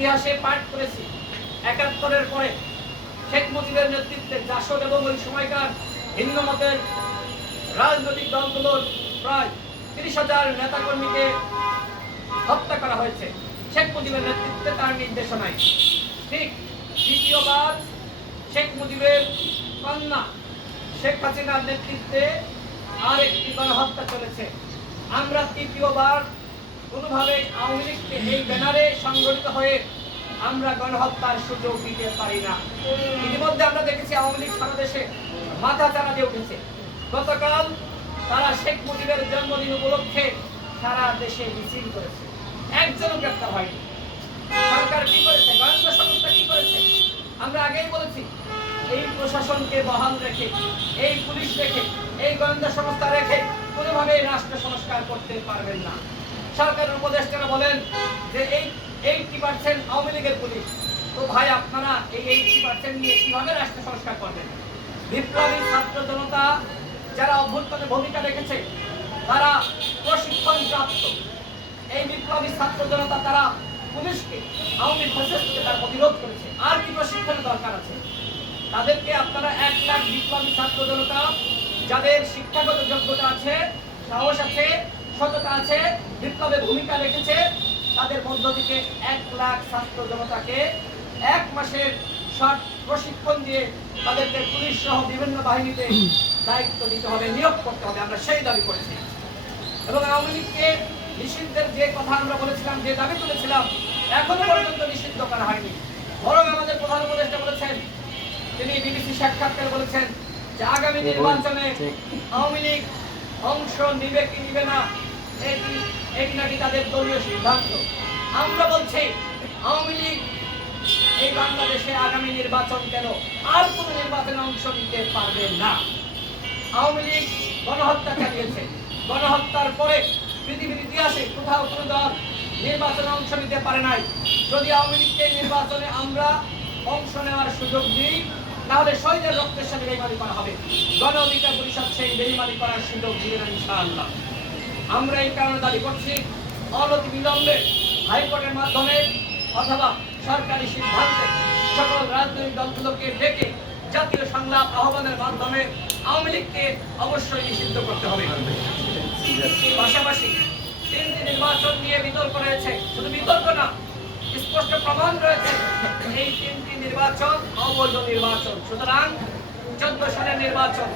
ইতিহাসে পাঠ করেছি। একাত্তরের পরে শেখ মুজিবের নেতৃত্বে জাসদ এবং ওই সময়কার ভিন্ন মতের রাজনৈতিক দলগুলোর প্রায় তিরিশ হাজার নেতাকর্মীকে হত্যা করা হয়েছে। শেখ মুজিবের নেতৃত্বে তার নির্দেশনায়। ঠিক দ্বিতীয়বার শেখ মুজিবের কন্যা শেখ হাসিনার নেতৃত্বে আর একটি গণহত্যা চলেছে। আমরা তৃতীয়বার কোনোভাবে আওয়ামী লীগকে এই ব্যানারে সংগঠিত হয়ে আমরা গণহত্যার সুযোগ দিতে পারি না। ইতিমধ্যে আমরা দেখেছি আওয়ামী লীগ সারা দেশে মাথা চারা দিয়ে উঠেছে। গতকাল তারা শেখ মুজিবের জন্মদিন উপলক্ষে সারা দেশে মিছিল করেছে। একজনও গ্রেপ্তার হয়নি। সরকার কি করেছে? গোয়েন্দা সংস্থা কি করেছে? আমরা আগেই বলেছি, এই প্রশাসনকে বহাল রেখে, এই পুলিশ রেখে, এই গোয়েন্দা সংস্থা রেখে কোনোভাবেই রাষ্ট্র সংস্কার করতে পারবেন না। সরকারের উপদেষ্টারা বলেন যে এই এইটি পার্সেন্ট আওয়ামী লীগের পুলিশ। তো ভাই, আপনারা এই এইটি পার্সেন্ট নিয়ে কীভাবে রাষ্ট্র সংস্কার করবেন? বিপ্লবী ছাত্র জনতা যারা অভ্যুত্থানে ভূমিকা রেখেছে, তারা প্রশিক্ষণ প্রাপ্ত এই বিপ্লবী ছাত্র জনতা তারা পুলিশকে, আওয়ামী ফ্যাসিস্টকে তার প্রতিরোধ করেছে। আর কি প্রশিক্ষণের দরকার আছে? তাদেরকে আপনারা এক লাখ বিপ্লবী ছাত্র জনতা, যাদের শিক্ষাগত যোগ্যতা আছে, সাহস আছে সততা আছে বিপ্লবে ভূমিকা রেখেছে তাদের মধ্য থেকে এক লাখ ছাত্র জনতাকে এক মাসের শর্ট প্রশিক্ষণ দিয়ে তাদেরকে পুলিশ সহ বিভিন্ন বাহিনীতে দায়িত্ব দিতে হবে নিয়োগ করতে হবে আমরা সেই দাবি করেছি। এবং আওয়ামী লীগকে নিষিদ্ধের যে কথা আমরা বলেছিলাম যে দাবি তুলেছিলাম এখনও পর্যন্ত নিষিদ্ধ করা হয়নি। বরং আমাদের প্রধান উপদেষ্টা বলেছেন তিনি বিবিসি সাক্ষাৎকার বলেছেন যে আগামী নির্বাচনে আওয়ামী লীগ অংশ নিবে কি নিবে না এটি এটি নাকি তাদের দলীয় সিদ্ধান্ত? আমরা বলছি, আওয়ামী লীগ এই বাংলাদেশে আগামী নির্বাচন কেন আর কোন নির্বাচনে অংশ নিতে পারবে না? আওয়ামী লীগ গণহত্যা চালিয়েছে। গণহত্যার পরে পৃথিবীর ইতিহাসে কোথাও কোনো দল নির্বাচনে অংশ নিতে পারে নাই। যদি আওয়ামী লীগকে নির্বাচনে আমরা অংশ নেওয়ার সুযোগ দিই, তাহলে শহীদের রক্তের সাথে বেইমানি করা হবে। গণ অধিকার পরিষদ সেই বেইমানি করার সুযোগ দিবে না ইনশাআল্লাহ। আমরা এই কারণে দাবি করছি, অনতি বিলম্বে হাইকোর্টের মাধ্যমে অথবা সরকারি সিদ্ধান্তে সকল রাজনৈতিক দলগুলোকে ডেকে জাতীয় সংলাপ আহ্বানের মাধ্যমে আওয়ামী লীগকে অবশ্যই নিষিদ্ধ করতে হবে। পাশাপাশি তিনটি নির্বাচন নিয়ে বিতর্ক রয়েছে। শুধু বিতর্ক না, স্পষ্ট প্রমাণ রয়েছে, এই তিনটি নির্বাচন অবৈধ নির্বাচন। সুতরাং চোদ্দ সালের নির্বাচন,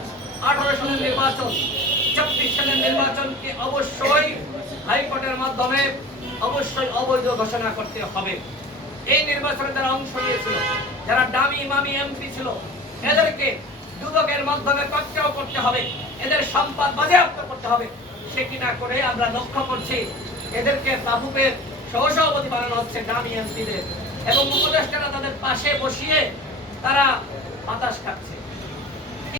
আঠারো সালের নির্বাচন নির্বাচনকে অবশ্যই হাইকোর্টের মাধ্যমে অবশ্যই অবৈধ ঘোষণা করতে হবে। এই নির্বাচনে যারা অংশ নিয়েছিল, যারা দামি মামি এমপি ছিল, এদেরকে দুদকের মাধ্যমে করতে হবে। এদের সম্পদ বাজেয়াপ্ত করতে হবে। সে কি না করে আমরা লক্ষ্য করছি, এদেরকে বাবুপের সহসভাপতি বানানো হচ্ছে দামি এমপিদের এবং উপদেষ্টারা তাদের পাশে বসিয়ে তারা বাতাস খাচ্ছে।